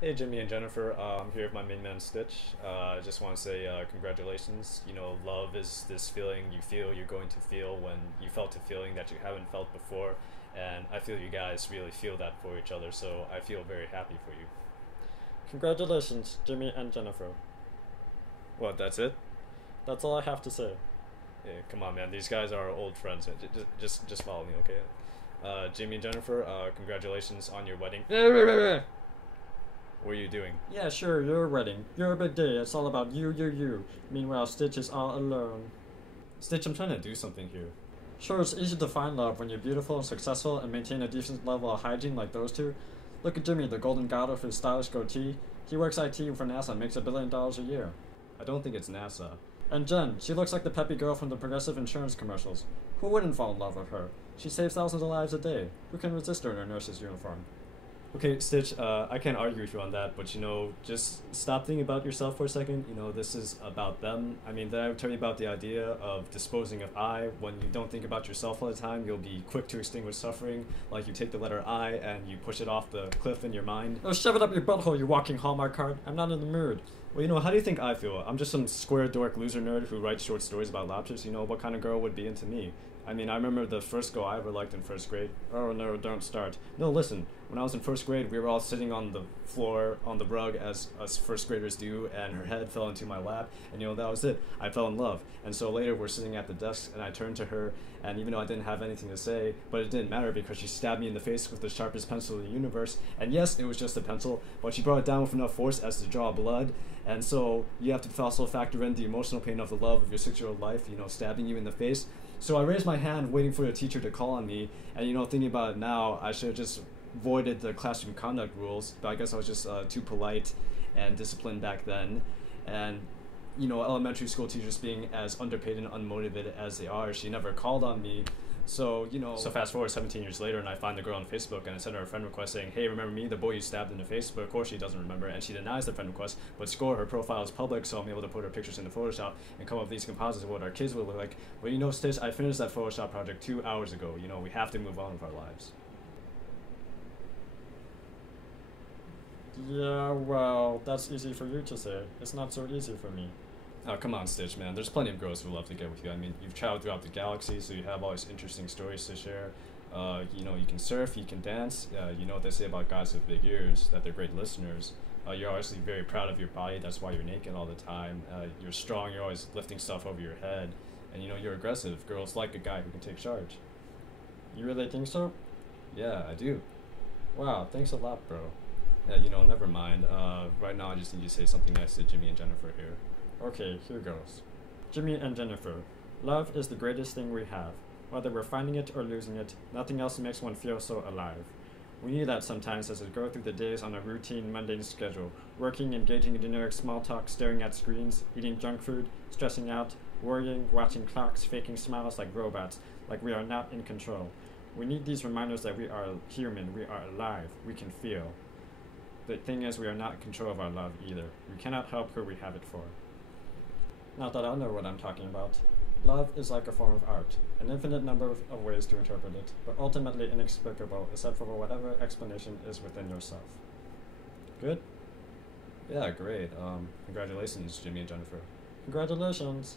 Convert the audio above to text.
Hey Jimmy and Jennifer, I'm here with my main man Stitch. I just want to say congratulations. You know, love is this feeling you feel you're going to feel when you felt a feeling that you haven't felt before, and I feel you guys really feel that for each other, so I feel very happy for you. Congratulations, Jimmy and Jennifer. What, that's it? That's all I have to say. Yeah, come on, man. These guys are old friends. Just follow me, okay? Jimmy and Jennifer, congratulations on your wedding. What are you doing? Yeah, sure, your wedding. Your big day. It's all about you. Meanwhile, Stitch is all alone. Stitch, I'm trying to do something here. Sure, it's easy to find love when you're beautiful and successful and maintain a decent level of hygiene like those two. Look at Jimmy, the golden god with his stylish goatee. He works IT for NASA and makes $1 billion a year. I don't think it's NASA. And Jen, she looks like the peppy girl from the Progressive Insurance commercials. Who wouldn't fall in love with her? She saves thousands of lives a day. Who can resist her in her nurse's uniform? Okay, Stitch, I can't argue with you on that, but you know, just stop thinking about yourself for a second. You know, this is about them. I mean, did I ever tell you about the idea of disposing of I? When you don't think about yourself all the time, you'll be quick to extinguish suffering. Like you take the letter I and you push it off the cliff in your mind. Oh, shove it up your butthole, you walking Hallmark card. I'm not in the mood. Well, you know, how do you think I feel? I'm just some square dork loser nerd who writes short stories about lobsters. You know, what kind of girl would be into me? I mean, I remember the first girl I ever liked in first grade. Oh no, don't start. No, listen. When I was in first grade, we were all sitting on the floor, on the rug, as us first graders do, and her head fell into my lap, and you know, that was it. I fell in love. And so later, we're sitting at the desk, and I turned to her, and even though I didn't have anything to say, but it didn't matter because she stabbed me in the face with the sharpest pencil in the universe. And yes, it was just a pencil, but she brought it down with enough force as to draw blood. And so you have to also factor in the emotional pain of the love of your 6-year-old life, you know, stabbing you in the face. So I raised my hand, waiting for the teacher to call on me, and you know, thinking about it now, I should have just voided the classroom conduct rules, but I guess I was just too polite and disciplined back then. And you know, elementary school teachers being as underpaid and unmotivated as they are, she never called on me. So, you know, so fast forward 17 years later, and I find the girl on Facebook, and I send her a friend request saying, hey, remember me, the boy you stabbed in the face? But of course she doesn't remember, and she denies the friend request, but score, her profile is public, so I'm able to put her pictures into Photoshop and come up with these composites of what our kids would look like. But you know, Stitch, I finished that Photoshop project 2 hours ago. You know, we have to move on with our lives. Yeah, well, that's easy for you to say. It's not so easy for me. Oh, come on, Stitch, man. There's plenty of girls who love to get with you. I mean, you've traveled throughout the galaxy, so you have all these interesting stories to share. You know, you can surf, you can dance. You know what they say about guys with big ears, that they're great listeners. You're obviously very proud of your body. That's why you're naked all the time. You're strong. You're always lifting stuff over your head. And, you know, you're aggressive. Girls like a guy who can take charge. You really think so? Yeah, I do. Wow, thanks a lot, bro. Yeah, you know, never mind. Right now, I just need you to say something nice to Jimmy and Jennifer here. Okay, here goes. Jimmy and Jennifer, love is the greatest thing we have. Whether we're finding it or losing it, nothing else makes one feel so alive. We need that sometimes as we go through the days on a routine, mundane schedule, working, engaging in generic small talk, staring at screens, eating junk food, stressing out, worrying, watching clocks, faking smiles like robots, like we are not in control. We need these reminders that we are human, we are alive, we can feel. The thing is, we are not in control of our love either. We cannot help who we have it for. Not that I know what I'm talking about. Love is like a form of art, an infinite number of ways to interpret it, but ultimately inexplicable except for whatever explanation is within yourself. Good? Yeah, great. Congratulations, Jimmy and Jennifer. Congratulations!